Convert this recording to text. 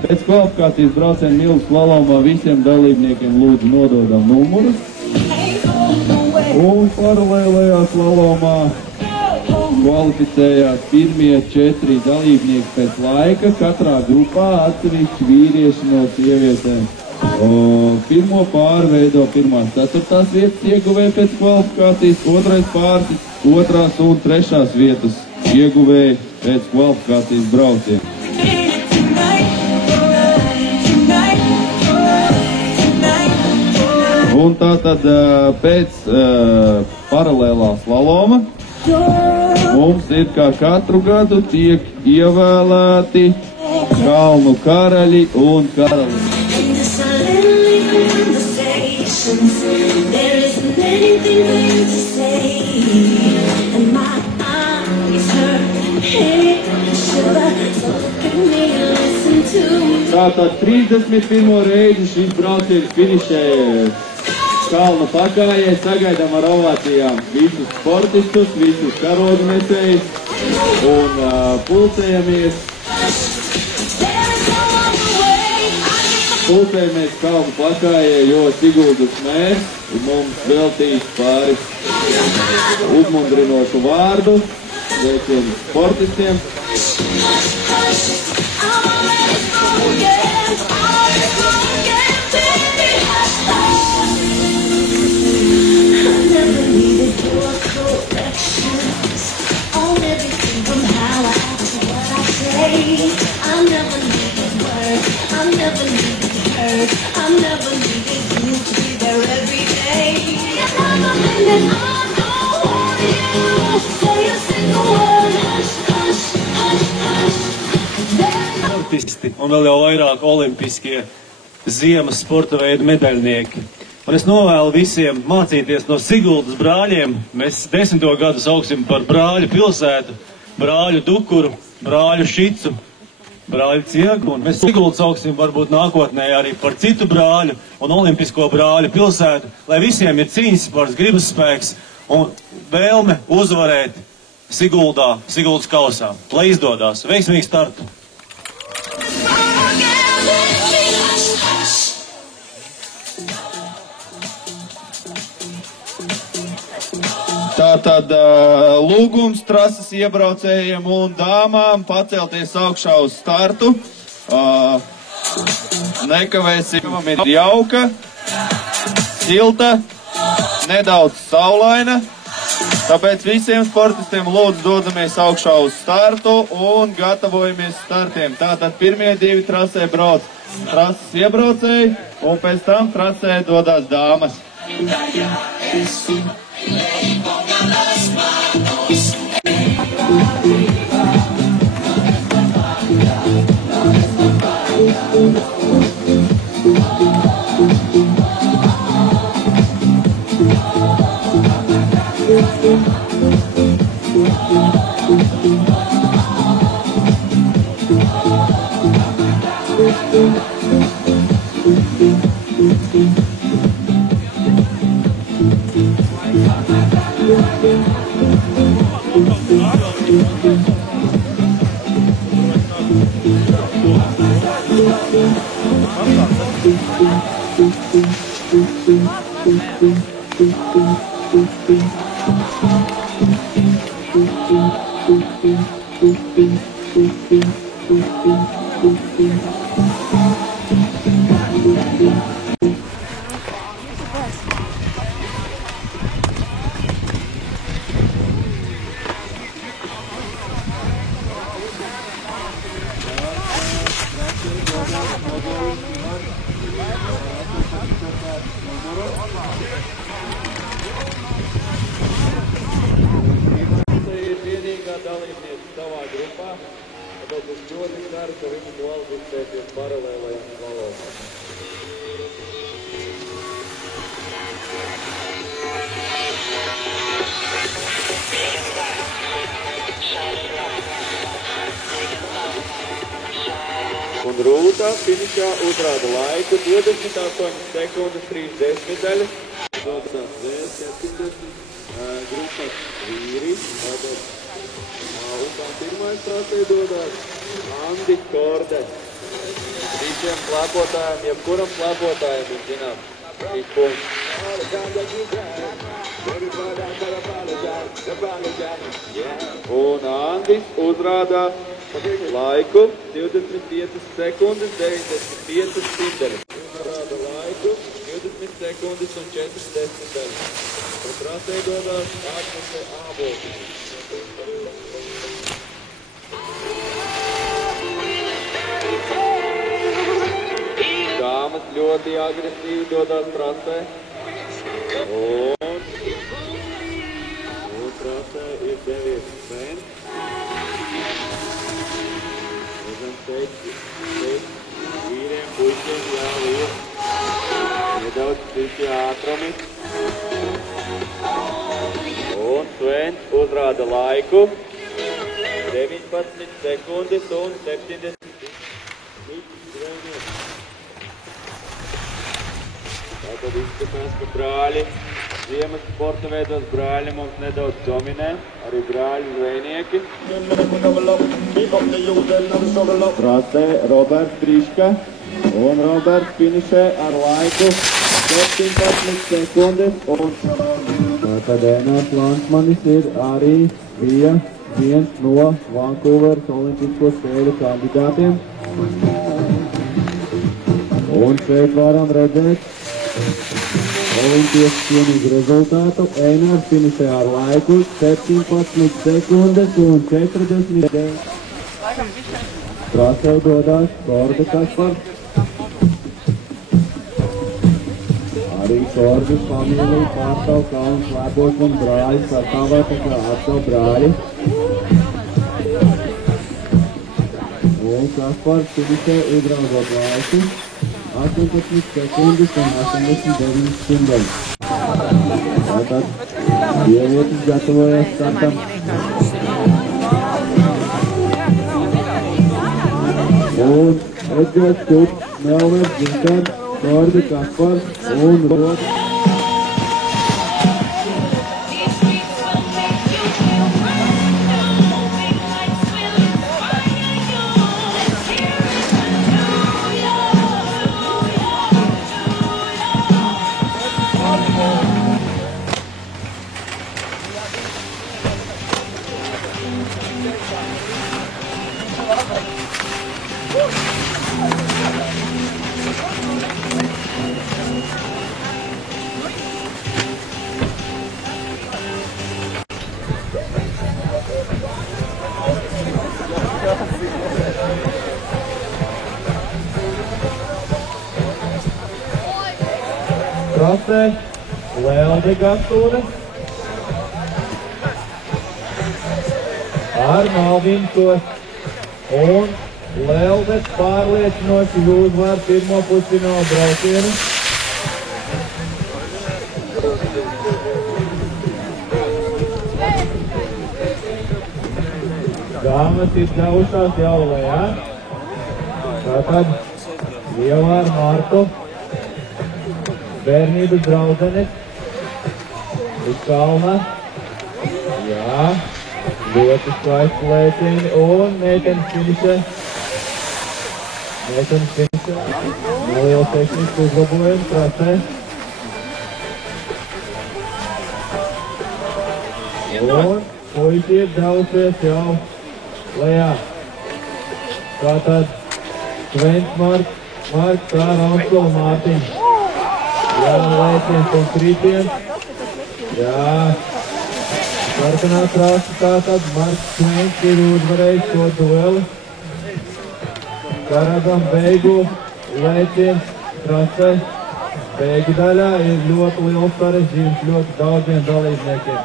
Pēc kvalifikācijas brauciena milzu slalomā visiem dalībniekiem lūdzu nododam numurus. Un paralēlējā slalomā kvalificējās pirmie 4 dalībnieki pēc laika, katrā grupā atsevišķi vīrieši no sievietēm. Pirmo pāri veido 1. 4. vietas ieguvēja pēc kvalifikācijas, 2. pāris 2. un 3. vietas ieguvēja pēc kvalifikācijas brauciena. Un tātad pēc paralēlā slaloma mums ir kā katru gadu tiek ievēlēti kalnu karaļi un karali. Tātad 31. reizi šis brauciens finišēja kalnu pakājai, sagaidām ar ovācijām visus sportistus, visus karogu nesējus un pulcējamies kalnu pakājai, jo Siguldas mērs mums veltīs pāris uzmundrinošu vārdu veiciem sportistiem. Un vēl jau vairāk olimpiskie ziemas sporta veidu medaļnieki. Un es novēlu visiem mācīties no Siguldas brāļiem. Mēs 10. gadu sauksim par brāļu pilsētu, brāļu Dukuru, brāļu Šicu, brāļu Ciegu. Un mēs Siguldu sauksim varbūt nākotnē arī par citu brāļu un olimpisko brāļu pilsētu, lai visiem ir cīņas spārts, gribas spēks un vēlme uzvarēt Siguldā, Siguldas kausā. Lai izdodās. Veiksmīgi startu! Tātad lūgums trases iebraucējiem un dāmām pacelties augšā uz startu. Nekavēsim, ir jauka, silta, nedaudz saulaina. Tāpēc visiem sportistiem lūdzu dodamies augšā uz startu un gatavojamies startiem. Tātad pirmie 2 trasē brauc trases iebraucēji un pēc tam trasē dodās dāmas. Un rūta finišā uzrāda laiku 28 sekundes 3 desmitaļas. Dodās vēl 70 grupas vīri. Un tā pirmais trasē dodās Andi Korde. slēpotājiem, jebkuram slēpotājiem ir zinām šīs punkts. Un Andis uzrādā laiku 25 sekundes 95 simteļus. Uzrāda laiku 20 sekundes un 4 desmiteļus. Un trasē dodās Agnese Āboltis. Dāmas ļoti agresīvi dodās trasē. Un trasē ir devies Svens. Redzam, šeit vīriem, puišiem jāliek nedaudz citi ātrumi. Un Svens uzrāda laiku 19 sekundes un 70. Tātad izskatās, ka brāļi, ziemas sporta veidos brāļi mums nedaudz dominē, arī brāļi zvejnieki. Trasē Roberts Briška, un Roberts finišē ar laiku 17 sekundes, un tātad Ēnārs Lansmanis ir arī bija viens no Vancouveras olimpisko spēļu kandidātiem. Un šeit varam redzēt Olimpijas cienīgu rezultātu. Ēnārs finišē ar laiku 17 sekundes un 49. Trasē dodās Korda Kaspars. Arī Kordas familija pārstāv Kalnu slēpošanu brāļi, sastāvāta kā atkal brāļi. Un Kaspars finišē izrādot laiku 18 sekundes un 89 simteļus. Tātad sievietes gatavojas startam. Un Edgars Kups, Melvers Zinkārs, Korda Kaspars un Rods. Trasē Lelde Gastūne ar Malvinskos un Leldes pārliecinoši uzvar pirmo pusfināla braucienu. Dāmas ir devušās jau lejā. Tātad Ieva ar Martu. Bērnības draudzenes uz kalna. Jā, ļoti skaisti lēcieni un meitenes finišē. Neliela tehniska uzlabojuma trasē. Un puiši ir devusies jau lejā. Tātad Svens Marks ar Aunskolu Mārtiņu. Jā, lēciens un krītiens. Jā. Sarkanā trasa tātad Marks Svens ir uzvarējis šo dueli. Karagam beigu lēciens trasē. Beigu daļā ir ļoti liels sarežģījums ļoti daudziem dalībniekiem.